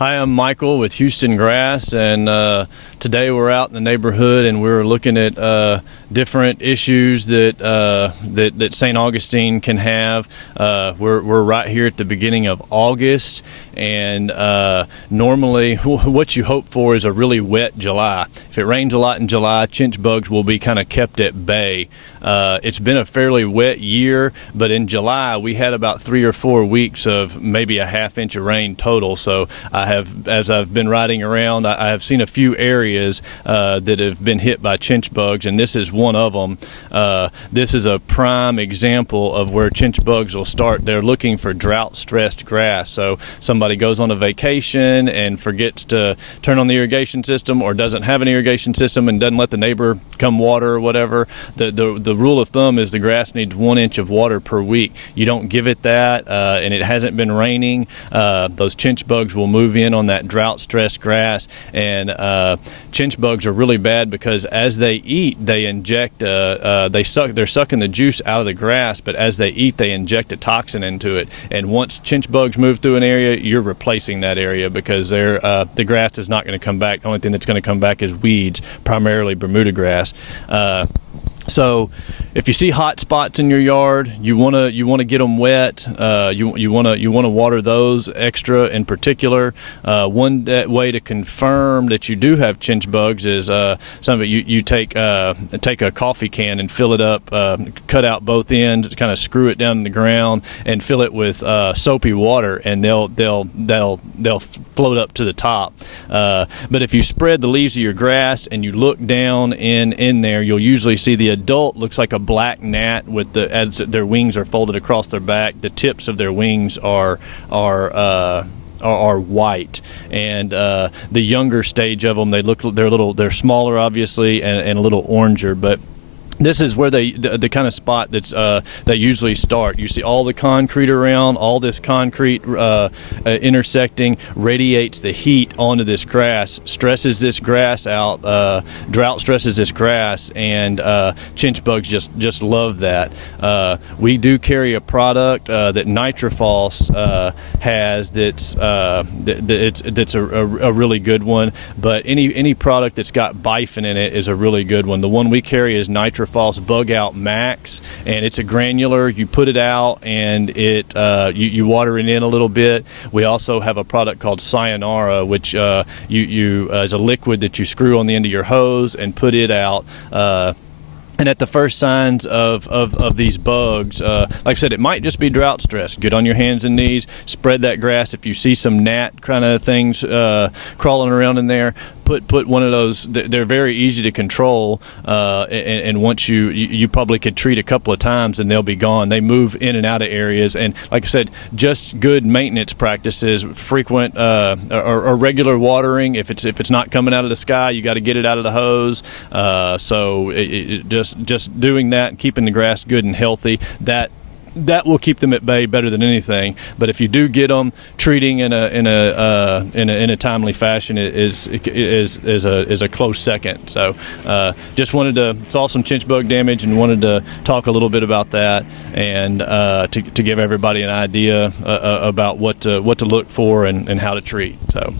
Hi, I'm Michael with Houston Grass, and today we're out in the neighborhood and we're looking at different issues that St. Augustine can have. We're right here at the beginning of August, and normally what you hope for is a really wet July. If it rains a lot in July, chinch bugs will be kind of kept at bay. It's been a fairly wet year, but in July we had about 3 or 4 weeks of maybe a ½ inch of rain total. So as I've been riding around, I have seen a few areas that have been hit by chinch bugs, and this is one of them. This is a prime example of where chinch bugs will start. They're looking for drought-stressed grass. So somebody goes on a vacation and forgets to turn on the irrigation system, or doesn't have an irrigation system and doesn't let the neighbor come water or whatever. The rule of thumb is the grass needs 1 inch of water per week. You don't give it that, and it hasn't been raining, those chinch bugs will move in on that drought-stressed grass. And chinch bugs are really bad because as they eat, they inject, they're sucking the juice out of the grass, but as they eat, they inject a toxin into it. And once chinch bugs move through an area, you're replacing that area because the grass is not going to come back. The only thing that's going to come back is weeds, primarily Bermudagrass. So if you see hot spots in your yard, you want to get them wet. You want to water those extra in particular. One way to confirm that you do have chinch bugs is you take a coffee can and fill it up, cut out both ends, kind of screw it down in the ground, and fill it with soapy water, and they'll float up to the top. But if you spread the leaves of your grass and you look down in there, you'll usually see the adult looks like a black gnat with as their wings are folded across their back. The tips of their wings are white, and the younger stage of them, they're smaller obviously, and a little oranger, but this is where the kind of spot that usually start. You see all the concrete around, all this concrete intersecting radiates the heat onto this grass, stresses this grass out, drought stresses this grass, and chinch bugs just love that. We do carry a product that Nitrophos has that's a really good one, but any product that's got bifin in it is a really good one. The one we carry is Nitrophos Bug Out Max, and it's a granular. You put it out and you water it in a little bit. We also have a product called Sayonara, which you is a liquid that you screw on the end of your hose and put it out. And at the first signs of these bugs, like I said, it might just be drought stress. Get on your hands and knees, spread that grass. If you see some gnat kind of things crawling around in there, put one of those. They're very easy to control, and once you probably could treat a couple of times and they'll be gone. They move in and out of areas, and like I said, just good maintenance practices, frequent or regular watering. If it's not coming out of the sky, you got to get it out of the hose. Just doing that and keeping the grass good and healthy, that will keep them at bay better than anything. But if you do get them, treating in a timely fashion is a close second. So just saw some chinch bug damage and wanted to talk a little bit about that, and to give everybody an idea about what to look for and how to treat. So.